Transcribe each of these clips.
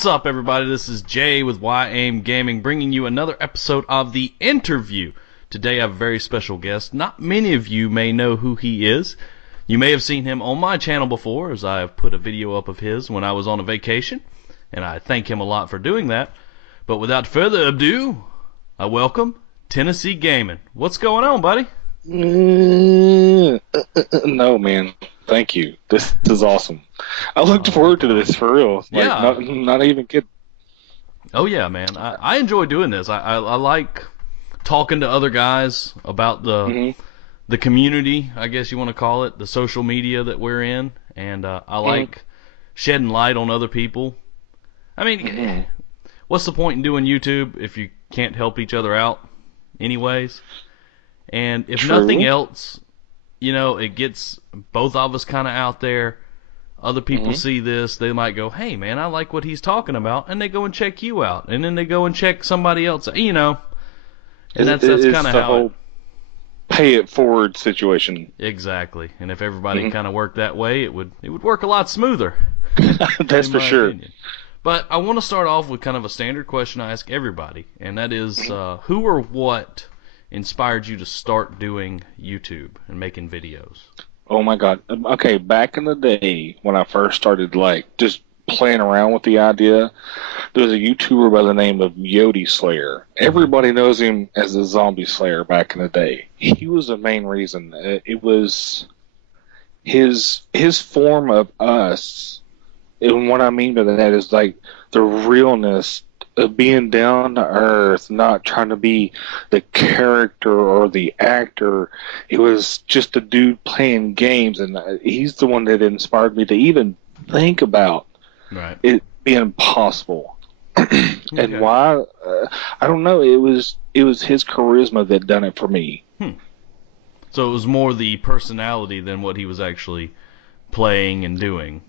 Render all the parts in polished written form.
What's up, everybody? This is Jay with YAIM Gaming, bringing you another episode of The Interview. Today I have a very special guest. Not many of you may know who he is. You may have seen him on my channel before, as I have put a video up of his when I was on a vacation, and I thank him a lot for doing that. But without further ado, I welcome Tennessee Gaming. What's going on, buddy? No, man. Thank you. This is awesome. I looked forward to this for real. Like, yeah. Not even kidding. Oh yeah, man. I enjoy doing this. I like talking to other guys about the community, I guess you want to call it, the social media that we're in, and I like shedding light on other people. I mean, what's the point in doing YouTube if you can't help each other out anyways? And if nothing else, you know, it gets both of us kind of out there. Other people see this, they might go, hey man, I like what he's talking about, and they go and check you out, and then they go and check somebody else, you know. And that's kind of how it, pay it forward situation. Exactly. And if everybody kind of worked that way, it would work a lot smoother. That's for sure. Opinion. But I want to start off with kind of a standard question I ask everybody, and that is, who or what inspired you to start doing YouTube and making videos? Oh my God. Okay, back in the day when I first started, like, just playing around with the idea, there was a YouTuber by the name of Yodi Slayer. Everybody knows him as the Zombie Slayer back in the day. He was the main reason. It was his form of us, and what I mean by that is, like, the realness of being down to earth, not trying to be the character or the actor. It was just a dude playing games, and he's the one that inspired me to even think about it being possible. And why? I don't know. It was his charisma that done it for me. So it was more the personality than what he was actually playing and doing.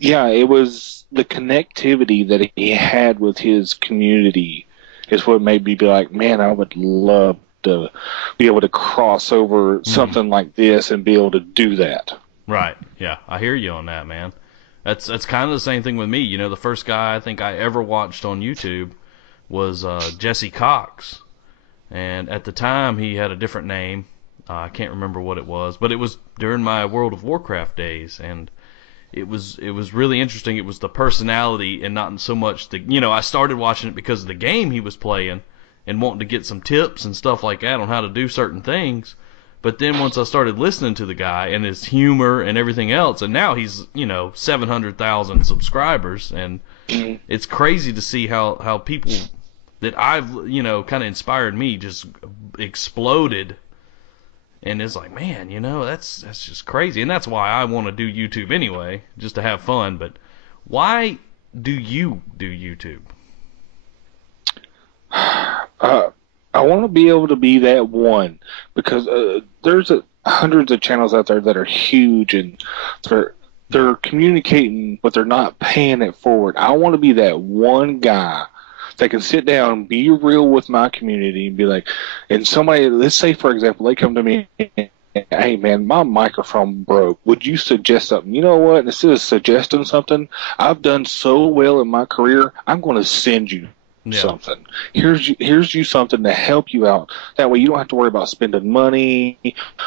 Yeah, it was the connectivity that he had with his community is what made me be like, man, I would love to be able to cross over something like this and be able to do that. Right. Yeah, I hear you on that, man. That's kind of the same thing with me. You know, the first guy I think I ever watched on YouTube was Jesse Cox, and at the time he had a different name. I can't remember what it was, but it was during my World of Warcraft days, and it was really interesting. It was the personality and not so much the, you know, I started watching it because of the game he was playing and wanting to get some tips and stuff like that on how to do certain things. But then once I started listening to the guy and his humor and everything else, and now he's, you know, 700,000 subscribers, and it's crazy to see how people that I've, you know, kind of inspired me just exploded. And it's like, man, you know, that's just crazy. And that's why I want to do YouTube anyway, just to have fun. But why do you do YouTube? I want to be able to be that one, because there's hundreds of channels out there that are huge, and they're communicating, but they're not paying it forward. I want to be that one guy that can sit down, be real with my community, and be like, and somebody, let's say, for example, they come to me, hey man, my microphone broke. Would you suggest something? You know what? Instead of suggesting something, I've done so well in my career, I'm going to send you something. Here's you something to help you out. That way you don't have to worry about spending money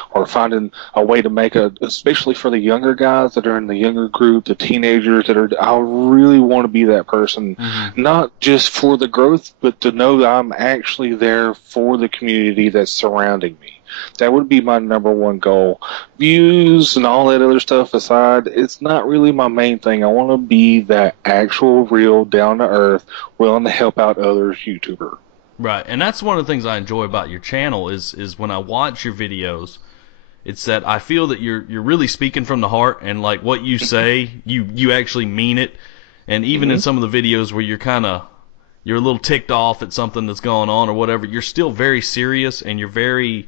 or finding a way to make especially for the younger guys that are in the younger group, the teenagers that are, I really want to be that person, not just for the growth, but to know that I'm actually there for the community that's surrounding me. That would be my number one goal. Views and all that other stuff aside, it's not really my main thing. I want to be that actual, real, down-to-earth, willing to help out others YouTuber. Right, and that's one of the things I enjoy about your channel is when I watch your videos, it's that I feel that you're really speaking from the heart, and like what you say, you actually mean it. And even in some of the videos where you're a little ticked off at something that's going on or whatever, you're still very serious, and you're very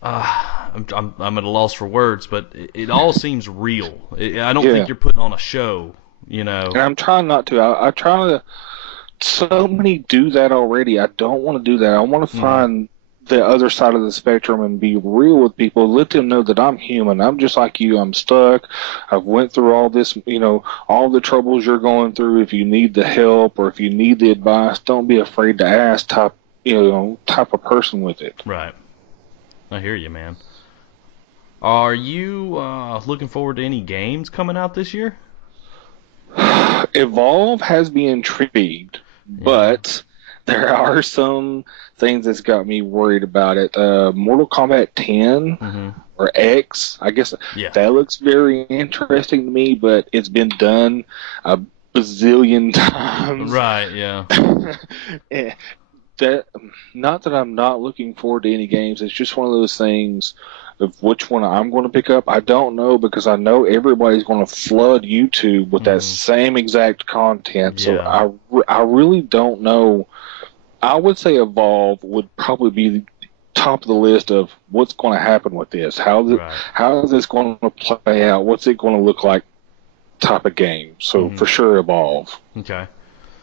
I'm at a loss for words, but it all seems real. I don't think you're putting on a show, you know. And I'm trying not to. I try to. So many do that already. I don't want to do that. I want to find the other side of the spectrum and be real with people. Let them know that I'm human. I'm just like you. I'm stuck. I've went through all this, all the troubles you're going through. If you need the help or if you need the advice, don't be afraid to ask type of person with it. Right. I hear you, man. Are you looking forward to any games coming out this year? Evolve has me intrigued, but there are some things that's got me worried about it. Mortal Kombat 10 or X, I guess that looks very interesting to me, but it's been done a bazillion times. Right, yeah. Not that I'm not looking forward to any games. It's just one of those things of which one I'm going to pick up. I don't know, because I know everybody's going to flood YouTube with that same exact content. So I really don't know. I would say Evolve would probably be the top of the list of what's going to happen with this. How is this going to play out? What's it going to look like? Type of game. So for sure, Evolve. Okay.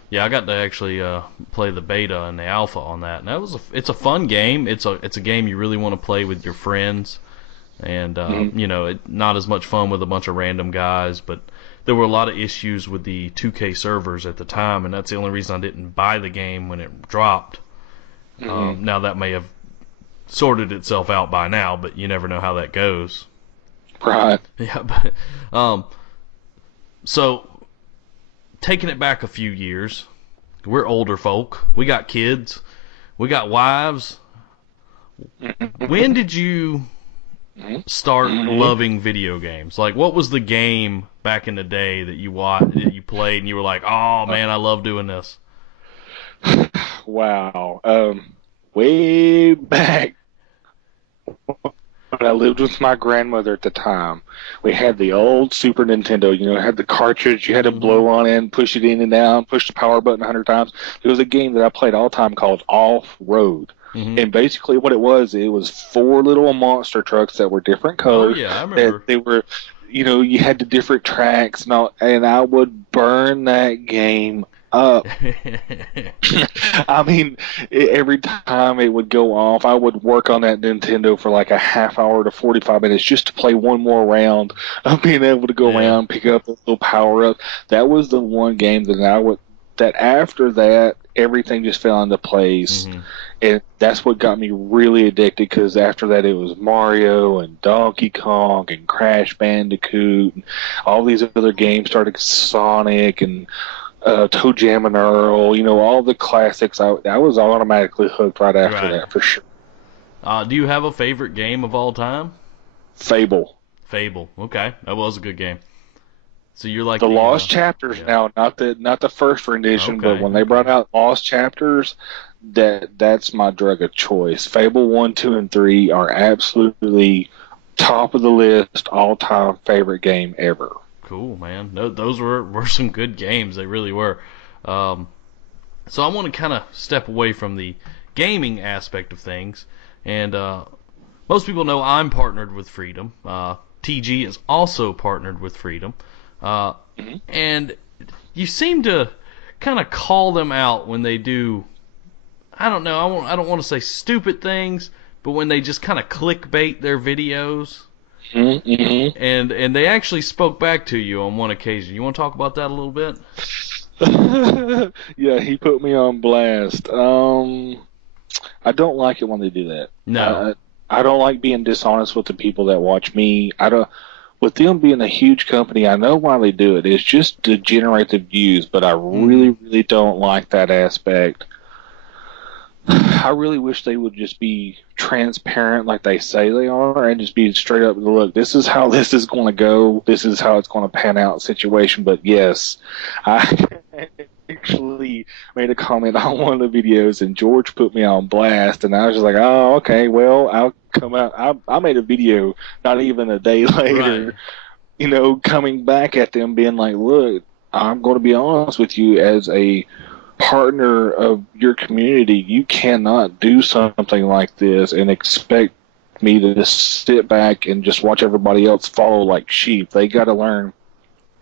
Yeah, I got to actually play the beta and the alpha on that, and it's a fun game. It's a game you really want to play with your friends, and not as much fun with a bunch of random guys. But there were a lot of issues with the 2K servers at the time, and that's the only reason I didn't buy the game when it dropped. Now that may have sorted itself out by now, but you never know how that goes. Right. Yeah, but so. Taking it back a few years, we're older folk. We got kids. We got wives. When did you start loving video games? Like, what was the game back in the day that you played, and you were like, "Oh man, I love doing this"? Wow. Way back when I lived with my grandmother at the time, we had the old Super Nintendo. It had the cartridge. You had to blow on in, push it in and down, push the power button 100 times. It was a game that I played all the time called Off-Road. And basically what it was 4 little monster trucks that were different colors. Oh, yeah, I remember. They were, you had the different tracks, and I would burn that game up. I mean, every time it would go off, I would work on that Nintendo for like a half hour to 45 minutes just to play one more round of being able to go around, pick up the little power up. That was the one game that after that, everything just fell into place. And that's what got me really addicted, because after that it was Mario and Donkey Kong and Crash Bandicoot and all these other games started, Sonic and Toe Jam and Earl, all the classics. I was automatically hooked right after that, for sure. Do you have a favorite game of all time? Fable. Okay, that was a good game. So you're like the Lost Chapters now, not the first rendition, but when they brought out Lost Chapters, that's my drug of choice. Fable 1, 2, and 3 are absolutely top of the list, all-time favorite game ever. Cool, man. No, those were some good games. They really were. So I want to kind of step away from the gaming aspect of things. And most people know I'm partnered with Freedom. TG is also partnered with Freedom. And you seem to kind of call them out when they do, I don't know, I don't want to say stupid things, but when they just kind of clickbait their videos. And they actually spoke back to you on one occasion. You want to talk about that a little bit? Yeah, he put me on blast. I don't like it when they do that. No. I don't like being dishonest with the people that watch me. With them being a huge company, I know why they do it. It's just to generate the views, but I really, really don't like that aspect. I really wish they would just be transparent like they say they are, and just be straight up, look, this is how this is going to go, this is how it's going to pan out situation. But yes, I actually made a comment on one of the videos, and George put me on blast, and I was just like, oh, okay, well, I'll come out. I made a video not even a day later, coming back at them being like, look, I'm going to be honest with you, as a partner of your community, you cannot do something like this and expect me to just sit back and just watch everybody else follow like sheep. They got to learn.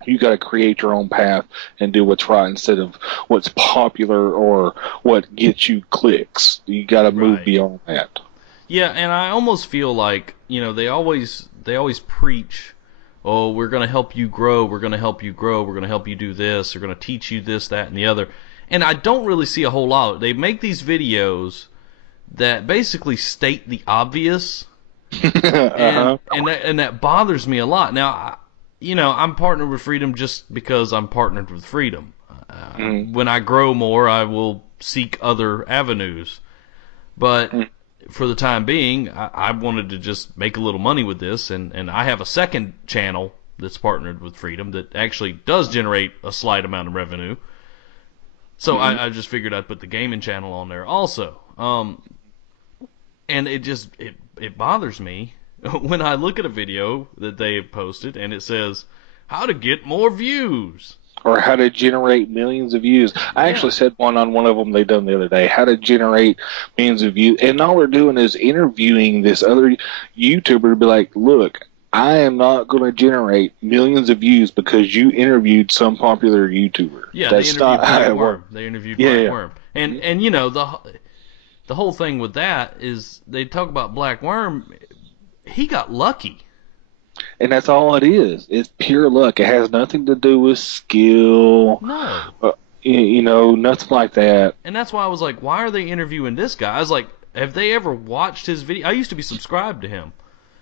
You got to create your own path and do what's right instead of what's popular or what gets you clicks. You got to move beyond that. Yeah, and I almost feel like, they always preach, oh, we're going to help you grow, we're going to help you grow, we're going to help you do this, we're going to teach you this, that, and the other. And I don't really see a whole lot. They make these videos that basically state the obvious, and Uh-huh. and that bothers me a lot. Now, I'm partnered with Freedom just because I'm partnered with Freedom. Mm, When I grow more, I will seek other avenues. But mm, for the time being, I wanted to just make a little money with this, and I have a second channel that's partnered with Freedom that actually does generate a slight amount of revenue. So mm. I just figured I'd put the gaming channel on there also. And it bothers me when I look at a video that they have posted and it says how to get more views. Or how to generate millions of views. I Yeah, actually said one on one of them they done the other day. How to generate millions of views, and all they're doing is interviewing this other YouTuber to be like, "Look, I am not going to generate millions of views because you interviewed some popular YouTuber. yeah. They That's interviewed not how Black it works." Worm. They interviewed Yeah, Black yeah. Worm, and the whole thing with that is they talk about Black Worm. He got lucky. And that's all it is. It's pure luck. It has nothing to do with skill, No, nothing like that. and that's why I was like, why are they interviewing this guy? I was like, have they ever watched his video? I used to be subscribed to him.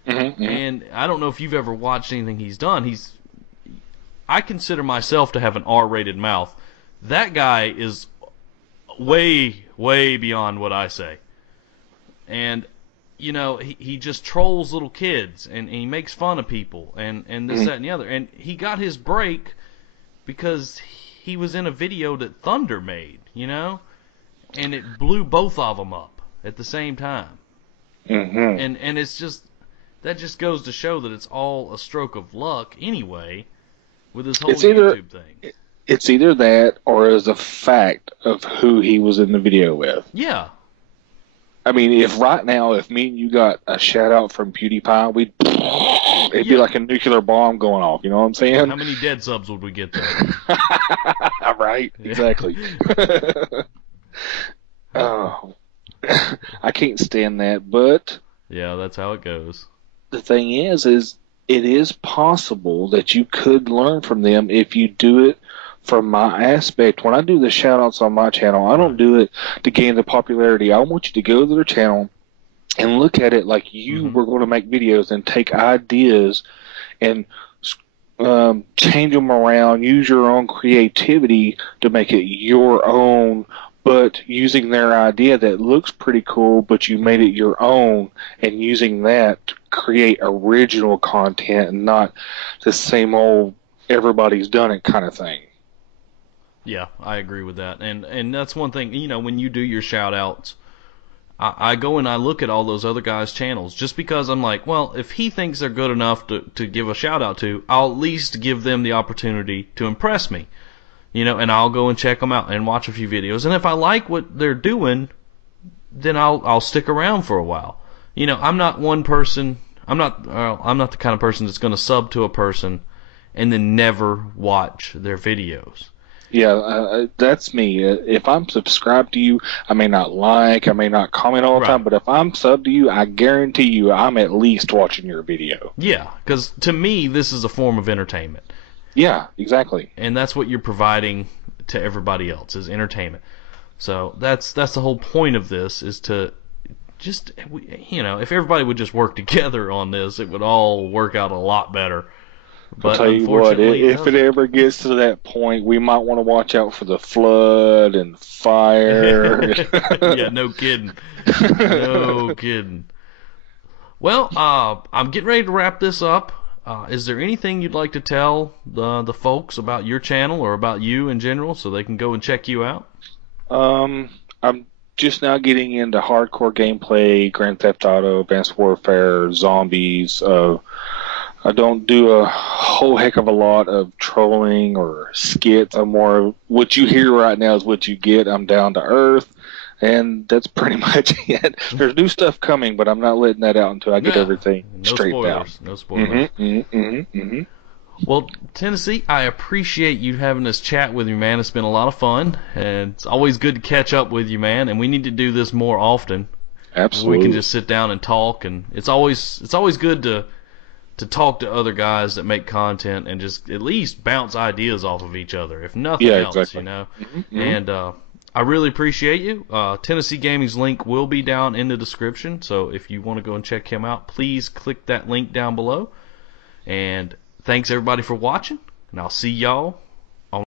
Mm-hmm, And I don't know if you've ever watched anything he's done. I consider myself to have an R-rated mouth. That guy is way, way beyond what I say. And he just trolls little kids and he makes fun of people and this, mm-hmm. that, and the other. And he got his break because he was in a video that Thunder made, and it blew both of them up at the same time. Mm-hmm. And it's just that just goes to show that it's all a stroke of luck anyway with this whole It's either YouTube thing. it's either that or is a fact of who he was in the video with. Yeah. I mean, if right now, if me and you got a shout out from PewDiePie, it'd be Yeah. like a nuclear bomb going off. You know what I'm saying? How many dead subs would we get there? Right? Yeah. Exactly. Oh, I can't stand that. But Yeah, that's how it goes. the thing is it is possible that you could learn from them if you do it from my aspect. When I do the shout outs on my channel, I don't do it to gain the popularity. I want you to go to their channel and look at it like you Mhm. were going to make videos and take ideas and change them around, use your own creativity to make it your own, but using their idea that looks pretty cool, but you made it your own, and using that to create original content and not the same old everybody's done it kind of thing. Yeah, I agree with that. And that's one thing, when you do your shout outs, I go and I look at all those other guys' channels just because I'm like, well, if he thinks they're good enough to give a shout out to, I'll at least give them the opportunity to impress me. And I'll go and check them out and watch a few videos. And if I like what they're doing, then I'll stick around for a while. I'm not one person. I'm not the kind of person that's going to sub to a person and then never watch their videos. Yeah, that's me. If I'm subscribed to you, I may not like, I may not comment all the time, Right. but if I'm subbed to you, I guarantee you I'm at least watching your video. Yeah, because to me, this is a form of entertainment. Yeah, exactly. And that's what you're providing to everybody else is entertainment. So that's the whole point of this is to just if everybody would just work together on this, it would all work out a lot better. I'll But tell you what, unfortunately, if it ever gets to that point, we might want to watch out for the flood and fire. yeah, no kidding, no kidding. Well, I'm getting ready to wrap this up. Is there anything you'd like to tell the folks about your channel or about you in general so they can go and check you out? I'm just now getting into hardcore gameplay, Grand Theft Auto, Advanced Warfare, zombies. I don't do a whole heck of a lot of trolling or skits. I'm more, what you hear right now is what you get. I'm down to earth, and that's pretty much it. There's new stuff coming, but I'm not letting that out until I get everything straightened out. No spoilers. Mm-hmm. Well, Tennessee, I appreciate you having this chat with me, man. It's been a lot of fun, and it's always good to catch up with you, man, and we need to do this more often. Absolutely. We can just sit down and talk, and it's always good to talk to other guys that make content and just at least bounce ideas off of each other, if nothing else, exactly. you know. Mm-hmm. And I really appreciate you. Tennessee Gaming's link will be down in the description, so if you want to go and check him out, please click that link down below. And thanks everybody for watching, and I'll see y'all